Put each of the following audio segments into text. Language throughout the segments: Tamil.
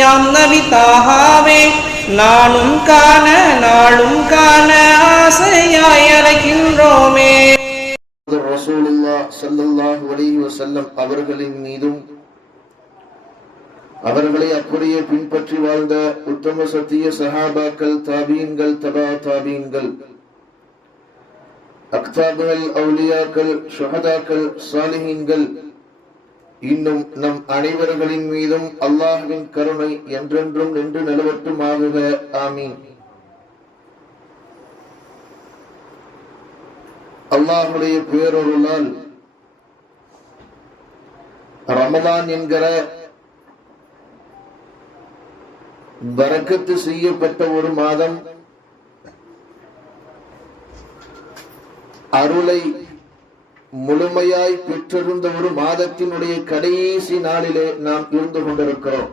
யாம் நபி தாஹாவே நானும் காண நாளும் காண ஆசையாய் அழைக்கின்றோமே. ரசூலுல்லாஹ் ஸல்லல்லாஹு அலைஹி வஸல்லம் அவர்களின் மீதும் அவர்களை அப்படியே பின்பற்றி வாழ்ந்த உத்தம சத்திய சஹாபாக்கள், தாபீன்கள், தபா தாபீன்கள், அக்தாபுகள், அவுலியாக்கள், ஷுஹதாக்கள், சாலிஹீன்கள், இன்னும் நம் அனைவர்களின் மீதும் அல்லாஹ்வின் கருணை என்றென்றும் நின்று நிலவட்டுமாகுக. ஆமீன். அல்லாஹ்வுடைய பேரருளால் ரமலான் என்கிற பரக்கத்து செய்யப்பட்ட ஒரு மாதம், அருளை முழுமையாய் பெற்றிருந்த ஒரு மாதத்தினுடைய கடைசி நாளிலே நாம் இருந்து கொண்டிருக்கிறோம்.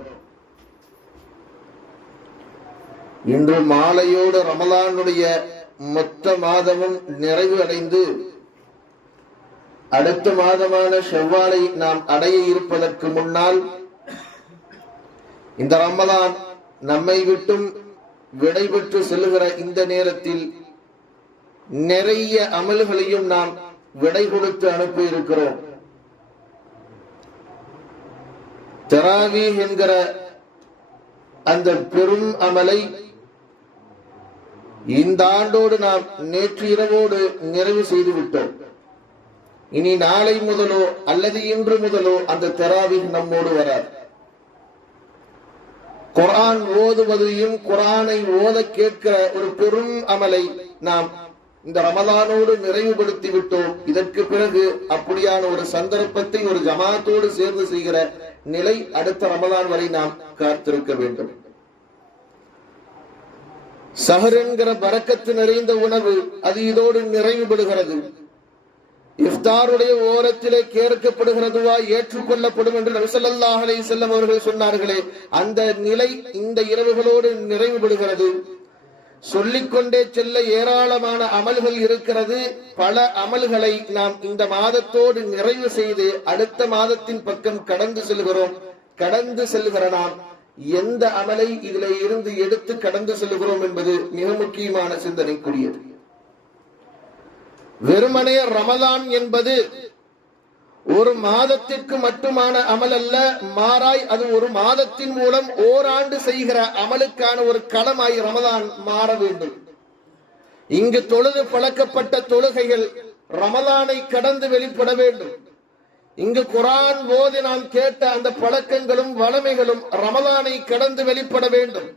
இன்று மாலையோடு ரமலானுடைய மொத்த மாதமும் நிறைவு அடைந்து அடுத்த மாதமான ஷவ்வாலை நாம் அடைய இருப்பதற்கு முன்னால் இந்த ரமலான் நம்மை விட்டும் விடைபெற்று செல்லுகிற இந்த நேரத்தில் நிறைய அமல்களையும் நாம் விடை கொடுத்து அனுப்பி இருக்கிறோம். தராவீஹ் என்கிற அந்த பெரும் அமலை இந்த ஆண்டோடு நாம் நேற்று இரவோடு நிறைவு செய்து விட்டோம். இனி நாளை முதலோ அல்லது இன்று முதலோ அந்த தராவீஹ் நம்மோடு வராது. குர்ஆன் ஓதுவதையும் குர்ஆனை ஓத கேட்கிற ஒரு பெரும் அமலை நாம் இந்த ரமலானோடு நிறைவுபடுத்தி விட்டோம். இதற்கு பிறகு அப்படியான ஒரு சந்தர்ப்பத்தை ஒரு ஜமாத்தோடு சேர்ந்து செய்கிற நிலை அடுத்த ரமலான் வரை நாம் காத்திருக்க வேண்டும். சஹர் என்கிற பரக்கத்து நிறைந்த உணவு அது இதோடு நிறைவுபடுகிறது. இஃப்தாருடைய ஓரத்திலே கேட்கப்படுகிறதுவா ஏற்றுக்கொள்ளப்படும் என்று நபி ஸல்லல்லாஹு அலைஹி வஸல்லம் அவர்கள் சொன்னார்களே, அந்த நிலை இந்த இரவுகளோடு நிறைவுபடுகிறது. சொல்லிக்கொண்டே செல்ல ஏராளமான அமல்கள் இருக்கிறது. பல அமல்களை நாம் இந்த மாதத்தோடு நிறைவு செய்து அடுத்த மாதத்தின் பக்கம் கடந்து செல்கிறோம். கடந்து செல்கிற நாம் எந்த அமலை இதில் இருந்து எடுத்து கடந்து செல்கிறோம் என்பது மிக முக்கியமான சிந்தனைக்குரியது. வெறுமனே ரமலான் என்பது ஒரு மாதத்திற்கு மட்டுமான அமல் அல்ல, மாறாய் அது ஒரு மாதத்தின் மூலம் ஓராண்டு செய்கிற அமலுக்கான ஒரு களமாய் ரமலான் மாற வேண்டும். இங்கு தொழுது பழக்கப்பட்ட தொழுகைகள் ரமலானை கடந்து வெளிப்பட வேண்டும். இங்கு குர்ஆன் ஓதி நாம் கேட்ட அந்த பழக்கங்களும் வளமைகளும் ரமலானை கடந்து வெளிப்பட வேண்டும்.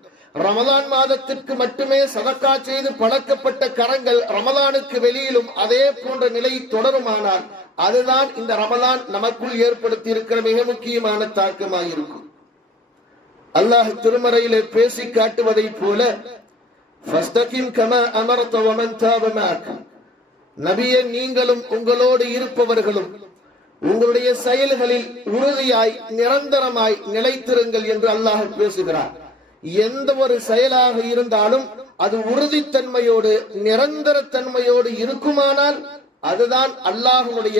ரமலான் மாதத்திற்கு மட்டுமே சதக்கா செய்து பழக்கப்பட்ட கரங்கள் ரமலானுக்கு வெளியிலும் அதே போன்ற நிலை தொடருமானால் அதுதான் இந்த ரமலான் நமக்குள் ஏற்படுத்தி இருக்கிற மிக முக்கியமான தாக்கமாயிருக்கும். அல்லாஹ் திருமறையிலே பேசி காட்டுவதை போல ஃபஸ்தகிம் கமா அமர்த வமன் தாப மஅக், நபியே நீங்களும் உங்களோடு இருப்பவர்களும் உங்களுடைய செயல்களில் உறுதியாய் நிரந்தரமாய் நிலைத்திருங்கள் என்று அல்லாஹ் பேசுகிறார். எந்த ஒரு செயலாக இருந்தாலும் அது உறுதித்தன்மையோடு நிரந்தர தன்மையோடு இருக்குமானால் அதுதான் அல்லாஹ்வுடைய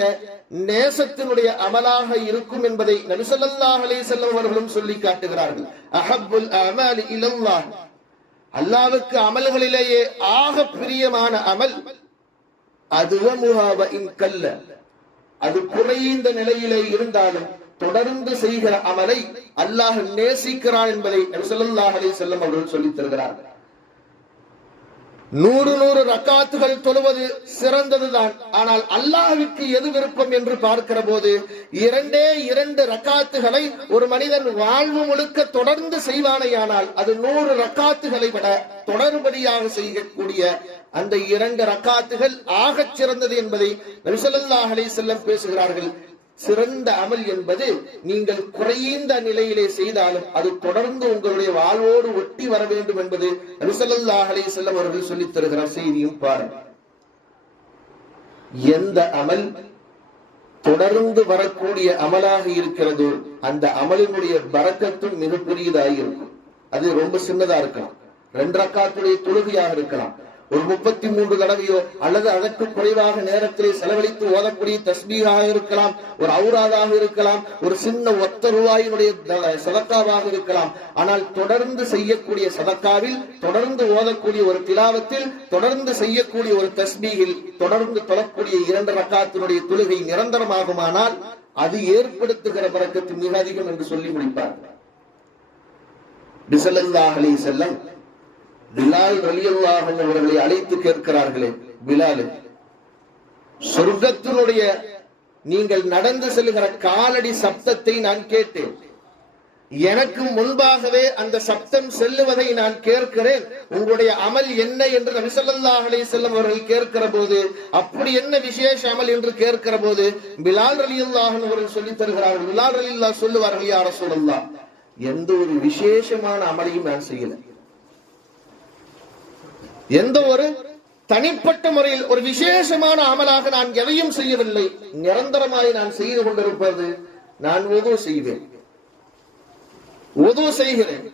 நேசத்தினுடைய அமலாக இருக்கும் என்பதை நபி ஸல்லல்லாஹு அலைஹி வஸல்லம் அவர்களும் சொல்லி காட்டுகிறார்கள். அஹப்புல் அமாலி இலல்லாஹ், அல்லாஹ்வுக்கு அமல்களிலேயே ஆக பிரியமான அமல் அதுவமுஹா வ இன் கல்ல, அது குறைந்த நிலையிலே இருந்தாலும் தொடர்ந்து செய்கிற அமலை அல்லாஹ் நேசிக்கிறான் என்பதை நபி ஸல்லல்லாஹு அலைஹி வஸல்லம் அவர்கள் சொல்லித் தருகிறார்கள். 100 ரக்காத்துகள் தொழுவது சிறந்ததுதான். ஆனால் அல்லாஹ்விற்கு எது விருப்பம் என்று பார்க்கிற போது 2 ரக்காத்துகளை ஒரு மனிதன் வாழ்வு முழுக்க தொடர்ந்து செய்வானேயானால் அது 100 ரக்காத்துகளை விட தொடர்படியாக செய்யக்கூடிய அந்த 2 ரக்காத்துகள் ஆகச் சிறந்தது என்பதை நபி ஸல்லல்லாஹு அலைஹி வஸல்லம் பேசுகிறார்கள். சிறந்த அமல் என்பது நீங்கள் குறைந்த நிலையிலே செய்தாலும் அது தொடர்ந்து உங்களுடைய வாழ்வோடு ஒட்டி வர வேண்டும் என்பது நபி ஸல்லல்லாஹு அலைஹி வஸல்லம் அவர்கள் சொல்லித் தருகிற செய்தியும் பாருங்கள். எந்த அமல் தொடர்ந்து வரக்கூடிய அமலாக இருக்கிறதோ அந்த அமலினுடைய பரக்கத்தும் மிகப்பெரியதாக இருக்கும். அது ரொம்ப சின்னதா இருக்கலாம், 2 ரக்காத்துடைய தொழுகையாக இருக்கலாம், ஒரு 33 தடவையோ அல்லது அதற்கு குறைவாக நேரத்திலே செலவழித்து ஓதக்கூடிய தஸ்பீஹாக இருக்கலாம், ஒரு ஔராதாக இருக்கலாம், ஒரு சின்ன ஒத்த ரூபாயினுடைய சதக்காவாக இருக்கலாம். ஆனால் தொடர்ந்து செய்யக்கூடிய சதக்காவில், தொடர்ந்து ஓதக்கூடிய ஒரு திலாவத்தில், தொடர்ந்து செய்யக்கூடிய ஒரு தஸ்பீஹில், தொடர்ந்து தொழக்கூடிய 2 ரக்காத்தினுடைய தொழுகை நிரந்தரமாகுமானால் அது ஏற்படுத்துகிற பரக்கத்து மிக அதிகம் என்று சொல்லி முடிப்பார். ஸல்லல்லாஹு அலைஹி வஸல்லம் பிலால் ரலியல்லாஹு அன்ஹு அவர்களை அழைத்து கேட்கிறார்களே, பிலால், சொர்க்கத்தினுடைய நீங்கள் நடந்து செல்கிற காலடி சப்தத்தை நான் கேட்டேன், எனக்கு முன்பாகவே அந்த சப்தம் செல்லுவதை நான் கேட்கிறேன், உங்களுடைய அமல் என்ன என்று நபி ஸல்லல்லாஹு அலைஹி வஸல்லம் அவர்கள் கேட்கிற போது, அப்படி என்ன விசேஷ அமல் என்று கேட்கிற போது பிலால் ரலியல்லாஹு அன்ஹு அவர்கள் சொல்லி தருகிறார்கள். பிலால் ரலியல்லாஹு சொல்லுவார்கள், யா ரசூலல்லாஹ், எந்த ஒரு விசேஷமான அமலையும் நான் செய்யல, எந்த ஒரு தனிப்பட்ட முறையில் ஒரு விசேஷமான அமலாக நான் எதையும் செய்யவில்லை, நிரந்தரமாய் நான் செய்து கொண்டிருப்பது, நான் உது செய்வேன், உது செய்கிறேன்.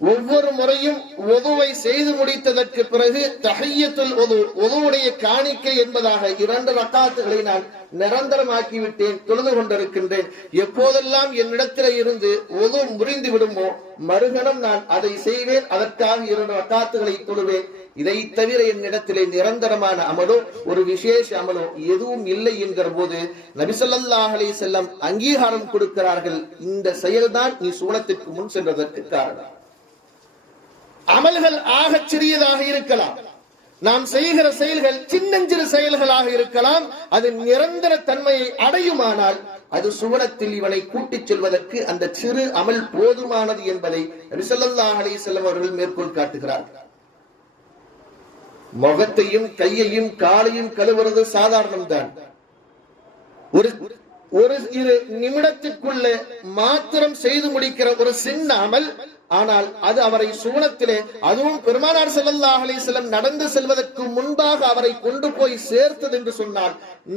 ஒவ்வொரு முறையும் உதுவை செய்து முடித்ததற்கு பிறகு தஹிய்யத்துல் உது, உதுவுடைய காணிக்கை என்பதாக 2 ரக்காத்துகளை நான் நிரந்தரமாக்கி விட்டேன், தொழுது கொண்டிருக்கின்றேன். எப்போதெல்லாம் என்னிடத்திலே இருந்து உது முறிந்து விடுமோ மறுகணம் நான் அதை செய்வேன், அதற்காக 2 ரக்காத்துகளை தொழுவேன். இதை தவிர என்னிடத்திலே நிரந்தரமான அமலோ ஒரு விசேஷ அமலோ எதுவும் இல்லை என்கிற போது நபி ஸல்லல்லாஹு அலைஹி வஸல்லம் அங்கீகாரம் கொடுக்கிறார்கள், இந்த செயல்தான் நீ சூனத்திற்கு முன் சென்றதற்கு காரணம். அமல்கள் ஆகச் சிறியதாக இருக்கலாம், நாம் செய்கிற செயல்கள் சின்னஞ்சிறு செயல்களாக இருக்கலாம், அது நிரந்தர தன்மையை அடையுமானால் அது சுவனத்தில் இவனை கூட்டிச் செல்வதற்கு அந்த சிறு அமல் போதுமானது என்பதை நபி ஸல்லல்லாஹு அலைஹி வஸல்லம் அவர்கள் மேற்கோள் காட்டுகிறார்கள். முகத்தையும் கையையும் காலையும் கழுவுறது சாதாரணம் தான், ஒரு 2 நிமிடத்திற்குள்ள மாத்திரம் செய்து முடிக்கிற ஒரு சின்ன அமல். ஆனால் அது அவரை சுவனத்திலே, அதுவும் பெருமானார் ஸல்லல்லாஹு அலைஹி வஸல்லம் நடந்து செல்வதற்கு முன்பாக அவரை கொண்டு போய் சேர்த்தது என்று சொன்னால்,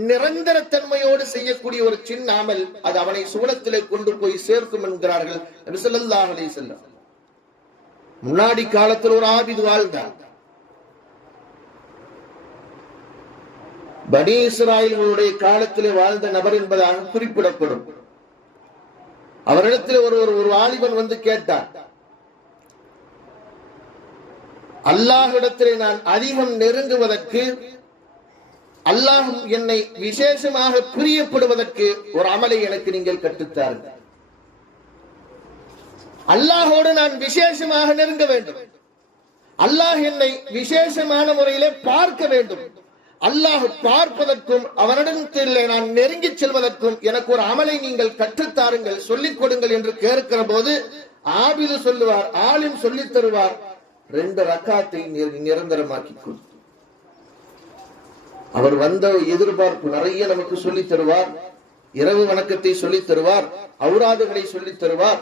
நிரந்தர தன்மையோடு செய்யக்கூடிய ஒரு சின்ன அமல் அது அவனை சுவனத்திலே கொண்டு போய் சேர்க்கும் என்கிறார்கள் நபி ஸல்லல்லாஹு அலைஹி வஸல்லம். முன்னாடி காலத்தில் ஒரு ஆபிது வாழ்ந்தார், பனி இஸ்ராயேலுடைய காலத்திலே வாழ்ந்த நபர் என்பதாக குறிப்பிடப்படும். அவரிடத்தில் ஒரு வாலிபன் வந்து கேட்டார், அல்லாஹ்விடத்திலே நான் அதிகம் நெருங்குவதற்கு, அல்லாஹ் என்னை விசேஷமாக பிரியப்படுவதற்கு ஒரு அமலை எனக்கு நீங்கள் கற்றுத்தாருங்கள். அல்லாஹோடு நான் விசேஷமாக நெருங்க வேண்டும், அல்லாஹ் என்னை விசேஷமான முறையிலே பார்க்க வேண்டும், அல்லாஹ் பார்ப்பதற்கும் அவனிடத்திலே நான் நெருங்கி செல்வதற்கும் எனக்கு ஒரு அமலை நீங்கள் கற்றுத்தாருங்கள், சொல்லிக் கொடுங்கள் என்று கேட்கிற போது ஆபிது சொல்லுவார், ஆலிம் சொல்லித் தருவார், 2 ரக்காத்தை நிரந்தரமாக்கிக் கொள். அவர் வந்த எதிர்பார்ப்பு நிறைய நமக்கு சொல்லித் தருவார், இரவு வணக்கத்தை சொல்லித் தருவார், ஔராதுகளை சொல்லித் தருவார்,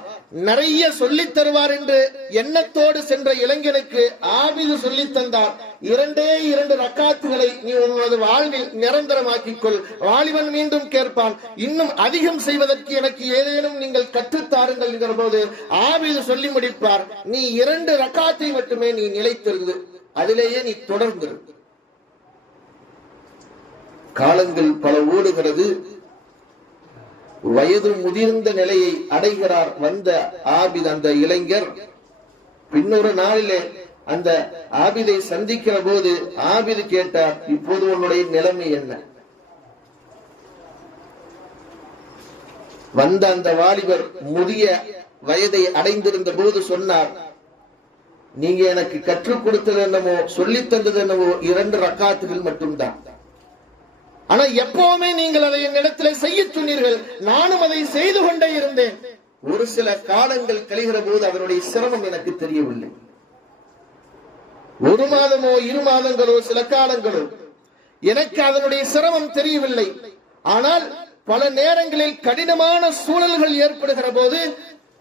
நிறைய சொல்லித் தருவார் என்று எண்ணத்தோடு சென்ற இளைஞனுக்கு ஆபிது சொல்லித் தந்தார், 2 ரக்காத்துகளை நீ உனது வாழ்வில் நிரந்தரமாக்கிக் கொள். வாலிபன் மீண்டும் கேட்பான், இன்னும் அதிகம் செய்வதற்கு எனக்கு ஏதேனும் நீங்கள் கற்றுத்தாருங்கள் என்கிற போது ஆபிது சொல்லி முடிப்பார், நீ 2 ரக்காத்தை மட்டுமே நீ நிலைத்திருந்து, அதிலேயே நீ தொடர்ந்து. காலங்கள் பல ஓடுகிறது, வயது முதிர்ந்த நிலையை அடைகிறார் வந்த ஆபித், அந்த இளைஞர். பின்னொரு நாளிலே அந்த ஆபிதை சந்திக்கிற போது ஆபிது கேட்டார், இப்போது உன்னுடைய நிலைமை என்ன? வந்த அந்த வாலிபர் முதிய வயதை அடைந்திருந்த போது சொன்னார், நீங்க எனக்கு கற்றுக் கொடுத்தது என்னமோ சொல்லித் தந்தது என்னவோ 2 ரக்காத்துகள் மட்டும்தான், ஆனா எப்பவுமே நீங்கள் அதை என்னிடத்திலே செய்ய சொன்னீர்கள், நானும் அதை செய்து கொண்டே இருந்தேன். ஒரு சில காலங்கள் கழிகிற போது அதனுடைய சிரமம் எனக்கு தெரியவில்லை. 1 மாதமோ 2 மாதங்களோ சில காலங்களோ எனக்கு அதனுடைய சிரமம் தெரியவில்லை. ஆனால் பல நேரங்களில் கடினமான சூழல்கள் ஏற்படுகிற போது,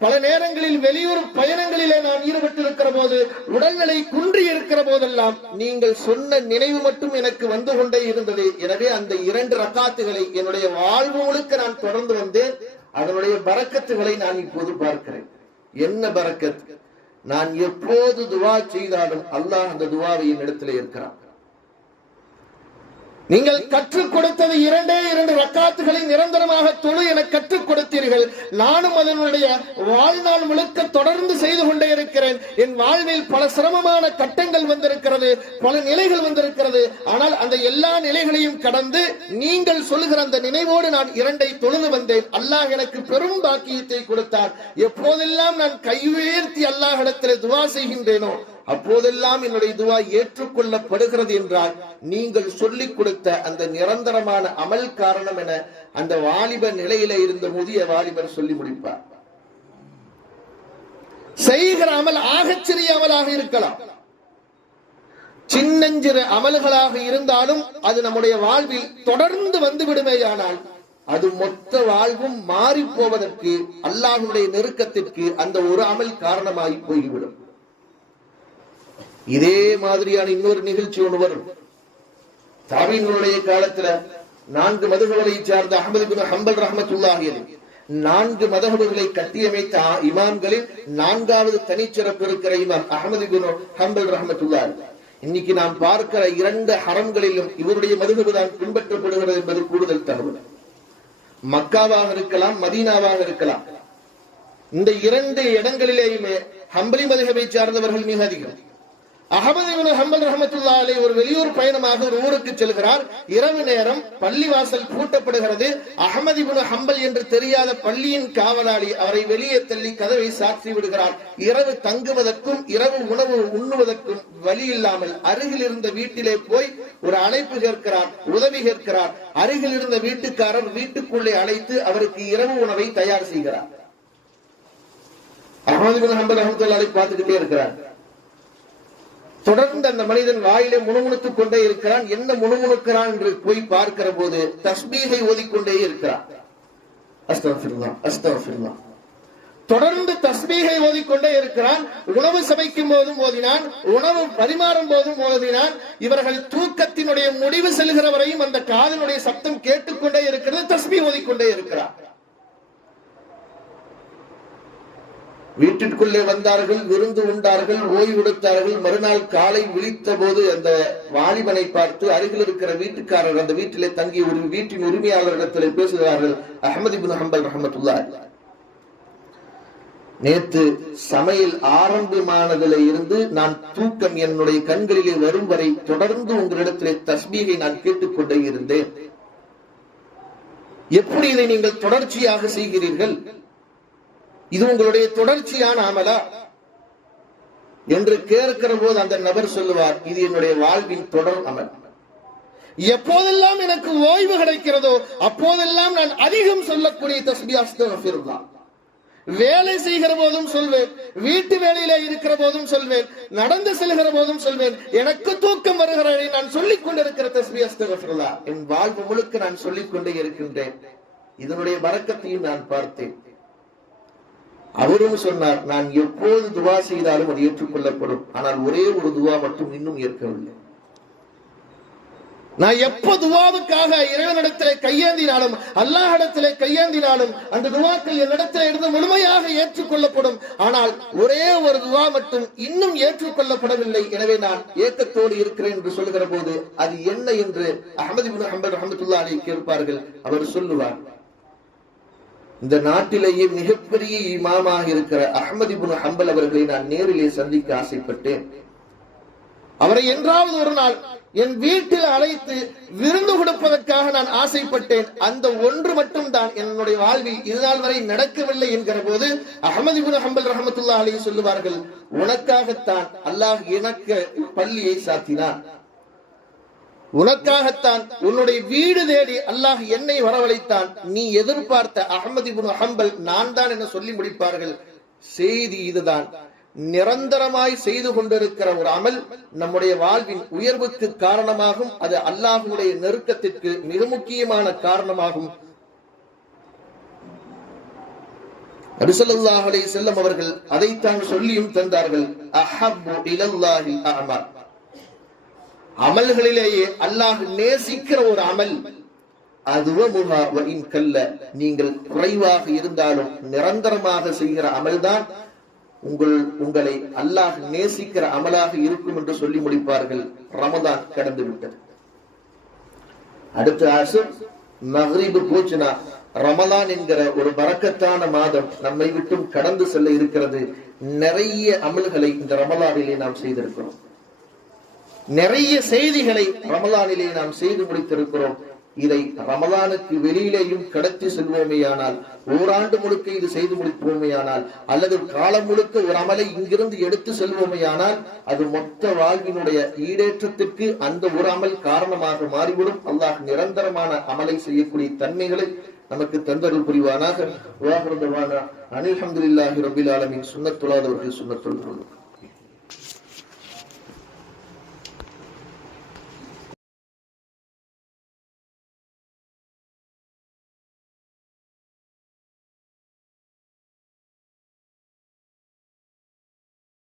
பல நேரங்களில் வெளியூர் பயணங்களிலே நான் ஈடுபட்டிருக்கிற போது, உடல்நிலை குன்றி இருக்கிற போதெல்லாம் நீங்கள் சொன்ன நினைவு மட்டும் எனக்கு வந்து கொண்டே இருந்தது. எனவே அந்த 2 ரக்காத்துகளை என்னுடைய வாழ்வு முழுக்க நான் தொடர்ந்து வந்தேன். அதனுடைய பரக்கத்துகளை நான் இப்போது பார்க்கிறேன். என்ன பரக்கத்? நான் எப்போது துவா செய்தாலும் அல்லாஹ் அந்த துவாவை என்னிடத்தில் இருக்கிறான். நீங்கள் கற்றுக் கொடுத்தது 2 ரக்காத்துகளை நிரந்தரமாக தொழு என கற்றுக் கொடுத்தீர்கள். நானும் அதனுடைய வாழ்நாள் முழுக்க தொடர்ந்து செய்து கொண்டே இருக்கிறேன். என் வாழ்வில் பல சிரமமான கட்டங்கள் வந்திருக்கிறது, பல நிலைகள் வந்திருக்கிறது. ஆனால் அந்த எல்லா நிலைகளையும் கடந்து நீங்கள் சொல்லுகிற அந்த நினைவோடு நான் 2 தொழுது வந்தேன். அல்லாஹ் எனக்கு பெரும் பாக்கியத்தை கொடுத்தார். எப்போதெல்லாம் நான் கைவேர்த்தி அல்லாஹ்விடத்தில் துஆ செய்கின்றேனோ அப்போதெல்லாம் என்னுடைய துஆ ஏற்றுக்கொள்ளப்படுகிறது என்றால் நீங்கள் சொல்லிக் கொடுத்த அந்த நிரந்தரமான அமல் காரணம் என அந்த வாலிப நிலையில இருந்த முதிய வாலிபர் சொல்லி முடிப்பார். செய்கிற அமல் ஆகச்சிறிய அமலாக இருக்கலாம், சின்னஞ்சிறு அமல்களாக இருந்தாலும் அது நம்முடைய வாழ்வில் தொடர்ந்து வந்து விடுமேயானால் அது மொத்த வாழ்வும் மாறி போவதற்கு, அல்லாஹ்வுடைய நெருக்கத்திற்கு அந்த ஒரு அமல் காரணமாகி போய்விடும். இதே மாதிரியான இன்னொரு நிகழ்ச்சி ஒன்று வரும். தாபீன்களுடைய காலத்துல 4 மதுஹபுகளை சார்ந்த அஹ்மது இப்னு ஹம்பல் ரஹ்மத்துல்லாஹி அலைஹி 4 மதுஹபுகளை கட்டியமைத்த இமாம்களில் 4வது தனிச்சிறப்பு இருக்கிற இமாம் அஹ்மது இப்னு ஹம்பல் ரஹ்மத்துல்லாஹி. இன்னைக்கு நாம் பார்க்கிற 2 ஹரம்களிலும் இவருடைய மதுஹபு தான் பின்பற்றப்படுகிறது என்பது கூடுதல் தகவல். மக்காவாக இருக்கலாம், மதீனாவாக இருக்கலாம். இந்த 2 இடங்களிலேயுமே ஹம்பலி மதுஹபை சார்ந்தவர்கள் மிக அதிகம். அஹ்மது இப்னு ஹம்பல் ரஹ்மத்துல்லாஹி அலைஹி ஒரு வெளியூர் பயணமாக ஒரு ஊருக்கு செல்கிறார். இரவு நேரம் பள்ளிவாசல் பூட்டப்படுகிறது. அஹ்மது இப்னு ஹம்பல் என்று தெரியாத பள்ளியின் காவலாளி அவரை வெளியே தள்ளி கதவை சாற்றி விடுகிறார். இரவு தங்குவதற்கும் இரவு உணவு உண்ணுவதற்கும் வழி இல்லாமல் அருகில் இருந்த வீட்டிலே போய் ஒரு அழைப்பு கேட்கிறார், உதவி கேட்கிறார். அருகில் இருந்த வீட்டுக்காரர் வீட்டுக்குள்ளே அழைத்து அவருக்கு இரவு உணவை தயார் செய்கிறார். அஹ்மது இப்னு ஹம்பல் ரஹ்மத்துல்லாஹி அலைஹி பார்த்துக்கிட்டே இருக்கிறார். தொடர்ந்து அந்த மனிதன் வாயிலே முணுமுணுத்துக் கொண்டே இருக்கிறான். என்ன முணுமுணுக்கிறான் என்று போய் பார்க்கிற போது தஸ்பீஹை ஓதிக்கொண்டே இருக்கிறான். அஸ்தக்ஃபிருல்லாஹ் அஸ்தக்ஃபிருல்லாஹ். தொடர்ந்து தஸ்பீஹை ஓதிக்கொண்டே இருக்கிறான். உணவு சமைக்கும் போதும் ஓதினான், உணவு பரிமாறும் போதும் ஓதினான். இவர்கள் தூக்கத்தினுடைய முடிவு செல்கிற வரையும் அந்த காதினுடைய சப்தம் கேட்டுக்கொண்டே இருக்கிறது. தஸ்பீஹ் ஓதிக்கொண்டே இருக்கிறான். வீட்டிற்குள்ளே வந்தார்கள், விருந்து உண்டார்கள், ஓய்வெடுத்தார்கள். மறுநாள் காலை விழித்த போது அந்த வாலிபனை பார்த்து அருகில் இருக்கிற வீட்டுக்காரர் அந்த வீட்டிலே தங்கி ஒரு வீட்டின் உரிமையாளரிடத்தில் பேசுகிறார்கள். அஹ்மது இப்னு ஹம்பல் ரஹ்மத்துல்லாஹி நேத்து சமையல் ஆரம்பமானதில் இருந்து நான் தூக்கம் என்னுடைய கண்களிலே வரும் வரை தொடர்ந்து உங்களிடத்திலே தஸ்பீகை நான் கேட்டுக்கொண்டே இருந்தேன். எப்படி இதை நீங்கள் தொடர்ச்சியாக செய்கிறீர்கள்? இது உங்களுடைய தொடர்ச்சியான அமலா என்று கேட்கிற போது அந்த நபர் சொல்லுவார், இது என்னுடைய வாழ்வின் தொடர் அமல். எப்போதெல்லாம் எனக்கு ஓய்வு கிடைக்கிறதோ அப்போதெல்லாம் நான் அதிகம் சொல்லக்கூடிய தஸ்பீஹ் அஸ்தக்ஃபிருல்லாஹ். வேலை செய்கிற போதும் சொல்வேன், வீட்டு வேலையில இருக்கிற போதும் சொல்வேன், நடந்து செல்கிற போதும் சொல்வேன். எனக்கு தூக்கம் வருகிறதை நான் சொல்லிக் கொண்டிருக்கிற தஸ்பீஹ் அஸ்தக்ஃபிருல்லாஹ். என் வாழ்வு முழுக்க நான் சொல்லிக் கொண்டே இருக்கின்றேன். இதனுடைய பரக்கத்தையும் நான் பார்த்தேன். அவரும் சொன்னார், நான் எப்போது துவா செய்தாலும் அது ஏற்றுக்கொள்ளப்படும். ஆனால் ஒரே ஒரு துவா மட்டும் இன்னும் ஏற்கவில்லை. நான் எப்ப துவாவுக்காக இறைவனிடத்திலே கையேந்தினாலும் அல்லாஹ்விடத்திலே கையேந்தினாலும் அந்த துவாக்கள் என்னிடத்தில் இருந்து முழுமையாக ஏற்றுக்கொள்ளப்படும். ஆனால் ஒரே ஒரு துவா மட்டும் இன்னும் ஏற்றுக்கொள்ளப்படவில்லை. எனவே நான் ஏக்கத்தோடு இருக்கிறேன் என்று சொல்லுகிற போது அது என்ன என்று அஹ்மது இப்னு ஹம்பல் ரஹ்மத்துல்லாஹி அலைஹி கேட்பார்கள். அவர் சொல்லுவார், இந்த நாட்டிலேயே மிகப்பெரிய இமாமாக இருக்கிற அஹ்மது இப்னு ஹம்பல் அவர்களை நான் நேரிலே சந்திக்க ஆசைப்பட்டேன். அவரை என்றாவது ஒரு நாள் என் வீட்டில் அழைத்து விருந்து கொடுப்பதற்காக நான் ஆசைப்பட்டேன். அந்த ஒன்று மட்டும் தான் என்னுடைய வாழ்வில் இதுநாள் வரை நடக்கவில்லை என்கிற போது அஹ்மது இப்னு ஹம்பல் ரஹ்மத்துல்லாஹி அலைஹி சொல்லுவார்கள், உனக்காகத்தான் அல்லாஹ் எனக்கு பள்ளியை சாத்தினான், உனக்காகத்தான் உன்னுடைய வீடு தேடி அல்லாஹ் என்னை வரவழைத்தான், நீ எதிர்பார்த்த அஹ்மது இப்னு ஹம்பல் நான் தான் என சொல்லி முடிப்பார்கள். செய்தி இதுதான். நிரந்தரமாய் செய்து கொண்டிருக்கிற ஒரு அமல் நம்முடைய வாழ்வின் உயர்வுக்கு காரணமாகும். அது அல்லாஹ்வுடைய நெருக்கத்திற்கு மிக முக்கியமான காரணமாகும். நபி ஸல்லல்லாஹு அலைஹி வஸல்லம் அவர்கள் அதைத்தான் சொல்லியும் தந்தார்கள், அஹப்பு இலல்லாஹி அமல். அமல்களிலேயே அல்லாஹ் நேசிக்கிற ஒரு அமல் அதுவமுஹா வ இன் கல்ல, நீங்கள் குறைவாக இருந்தாலும் நிரந்தரமாக செய்கிற அமல்தான் உங்களை அல்லாஹ் நேசிக்கிற அமலாக இருக்கும் என்று சொல்லி முடிப்பார்கள். ரமதான் கடந்து விட்டது. அடுத்து அசர் மக்ரிபு போச்சுனா ரமலான் என்கிற ஒரு பரக்கத்தான மாதம் நம்மை விட்டும் கடந்து செல்ல இருக்கிறது. நிறைய அமல்களை இந்த ரமலானிலே நாம் செய்திருக்கிறோம். நிறைய செய்திகளை ரமலானிலே நாம் செய்து முடித்திருக்கிறோம். இதை ரமலானுக்கு வெளியிலேயும் கடத்தி செல்வோமேயானால், ஓராண்டு முழுக்க இது செய்து முடிப்போமேயானால், அல்லது காலம் முழுக்க ஒரு அமலை இங்கிருந்து எடுத்து செல்வோமேயானால், அது மொத்த வாழ்வினுடைய ஈடேற்றத்திற்கு அந்த ஒரு அமல் காரணமாக மாறிவிடும். அல்லாஹ் நிரந்தரமான அமலை செய்யக்கூடிய தன்மைகளை நமக்கு தந்தருள் புரிவானாக. அல்ஹம்துலில்லாஹி ரப்பில் ஆலமீன். சுன்னத்துல்லாஹி சுன்னத்துல்